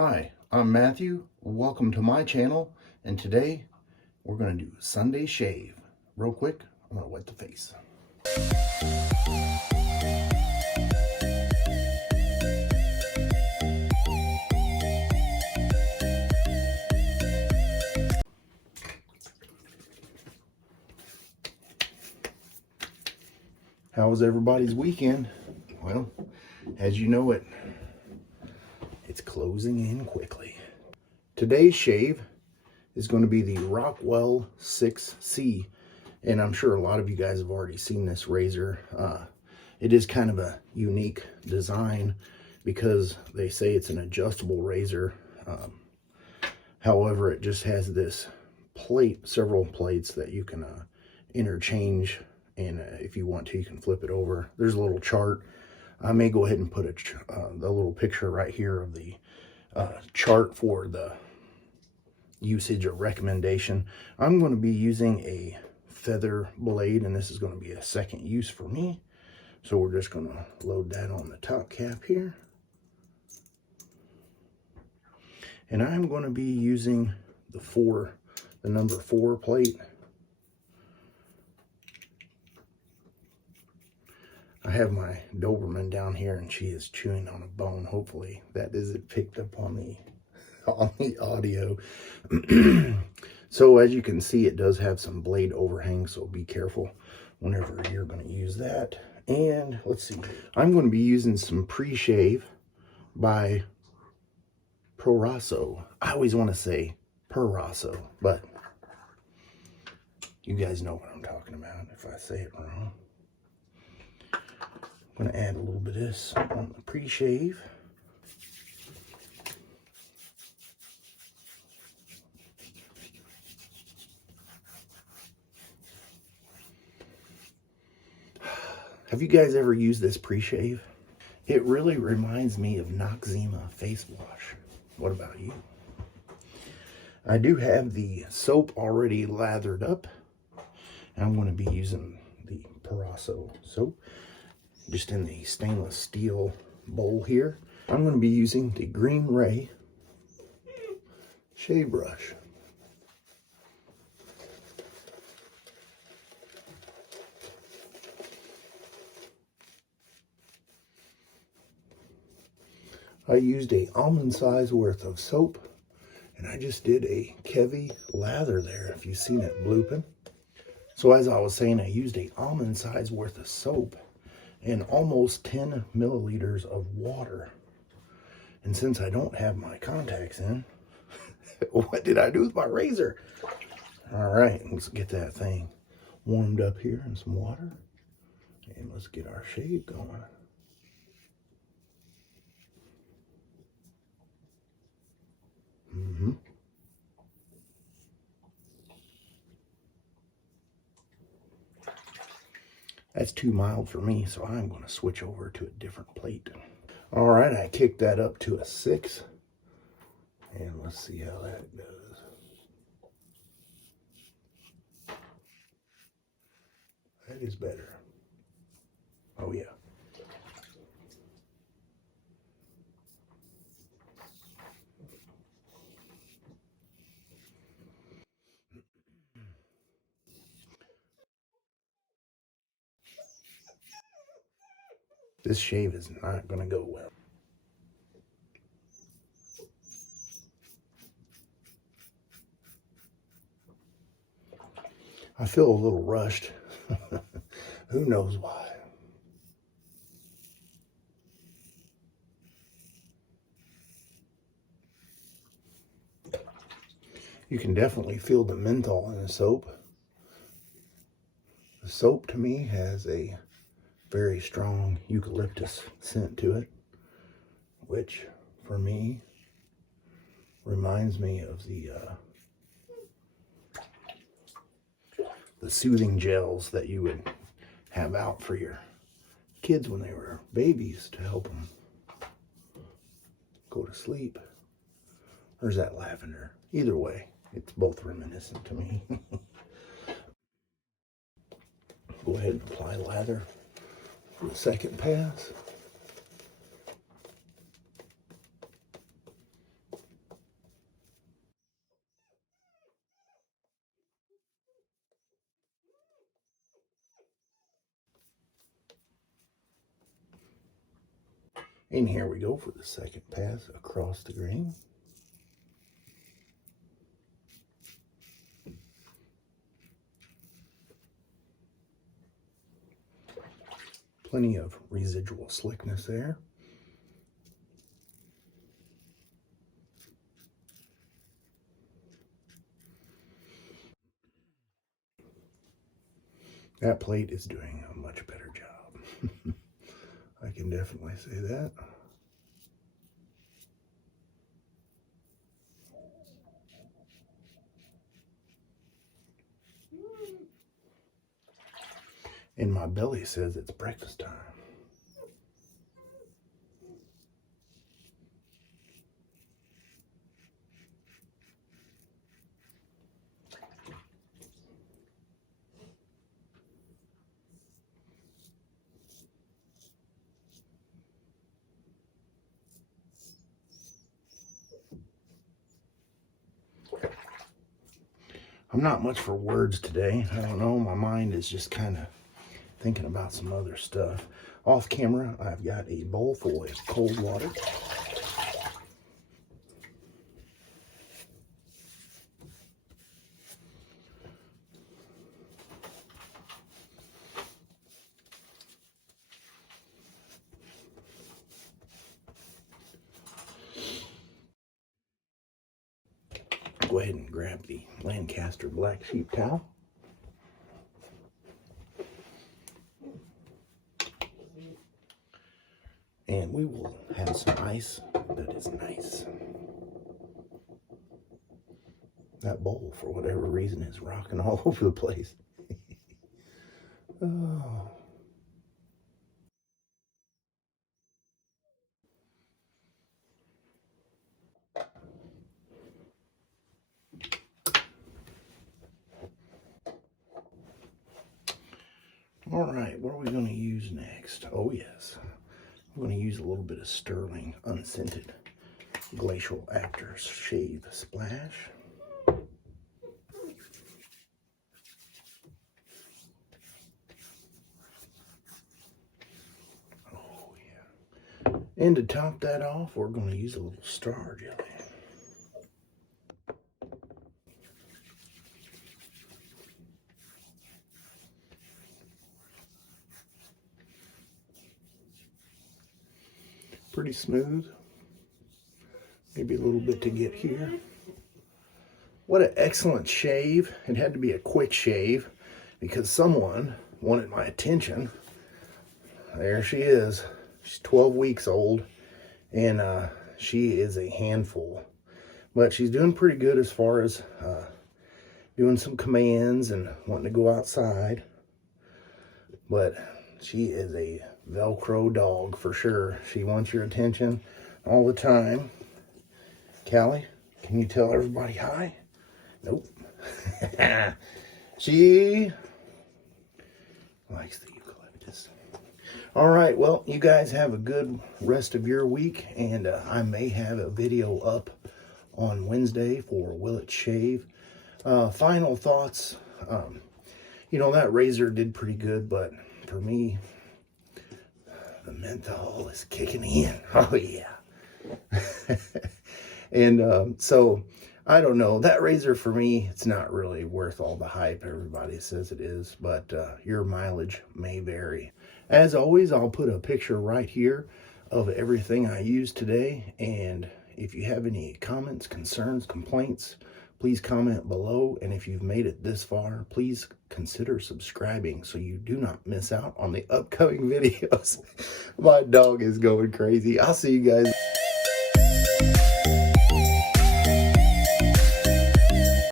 Hi, I'm Matthew. Welcome to my channel, and today we're going to do Sunday shave. Real quick, I'm going to wet the face. How was everybody's weekend? Well, as you know it's closing in quickly. Today's shave is going to be the Rockwell 6C, and I'm sure a lot of you guys have already seen this razor. It is kind of a unique design because they say it's an adjustable razor. However, it just has this plate, several plates that you can interchange, and if you want to, you can flip it over. There's a little chart. I may go ahead and put a little picture right here of the chart for the usage or recommendation. I'm going to be using a feather blade, and this is going to be a second use for me. So we're just going to load that on the top cap here. And I'm going to be using the number 4 plate. I have my Doberman down here, and she is chewing on a bone. Hopefully that isn't picked up on the audio. So as you can see, it does have some blade overhang, so be careful whenever you're going to use that. And let's see, I'm going to be using some Preshave by Proraso. I always want to say Proraso, but you guys know what I'm talking about if I say it wrong. I'm going to add a little bit of this on the Preshave. Have you guys ever used this Preshave? It really reminds me of Noxzema face wash. What about you? I do have the soap already lathered up. I'm going to be using the Proraso soap just in the stainless steel bowl here. I'm going to be using the Green Ray shave brush. I used a almond size worth of soap, and I just did a heavy lather there, if you've seen it blooping. So as I was saying, I used a almond size worth of soap and almost 10 milliliters of water. And since I don't have my contacts in, what did I do with my razor? All right, let's get that thing warmed up here in some water, and let's get our shave going. That's too mild for me, so I'm going to switch over to a different plate. All right, I kicked that up to a 6, and let's see how that does. That is better. Oh yeah. This shave is not going to go well. I feel a little rushed. Who knows why? You can definitely feel the menthol in the soap. The soap to me has a very strong eucalyptus scent to it, which for me reminds me of the soothing gels that you would have out for your kids when they were babies to help them go to sleep. Or is that lavender? Either way, it's both reminiscent to me. Go ahead and apply lather for the second pass. And here we go for the second pass across the grain. Plenty of residual slickness there. That plate is doing a much better job. I can definitely say that. And my belly says it's breakfast time. I'm not much for words today. I don't know, my mind is just kind of thinking about some other stuff. Off camera, I've got a bowl full of cold water. Go ahead and grab the Lancaster black sheep towel. And we will have some ice that is nice. That bowl, for whatever reason, is rocking all over the place. Oh. All right, what are we going to use next? Oh, yes. I'm going to use a little bit of Stirling unscented glacial aftershave splash. Oh, yeah. And to top that off, we're going to use a little star jelly. Pretty smooth. Maybe a little bit to get here. What an excellent shave. It had to be a quick shave because someone wanted my attention. There she is. She's 12 weeks old and she is a handful. But she's doing pretty good as far as doing some commands and wanting to go outside. But she is a Velcro dog for sure. She wants your attention all the time. Callie, can you tell everybody hi? Nope. She likes the eucalyptus. All right, well, you guys have a good rest of your week, and I may have a video up on Wednesday for Will It Shave. Final thoughts. You know, that razor did pretty good, but for me, the menthol is kicking in. Oh, yeah. And so, I don't know. That razor for me, it's not really worth all the hype everybody says it is, but your mileage may vary. As always, I'll put a picture right here of everything I used today, and if you have any comments, concerns, complaints, please comment below, and if you've made it this far, please consider subscribing so you do not miss out on the upcoming videos. My dog is going crazy. I'll see you guys.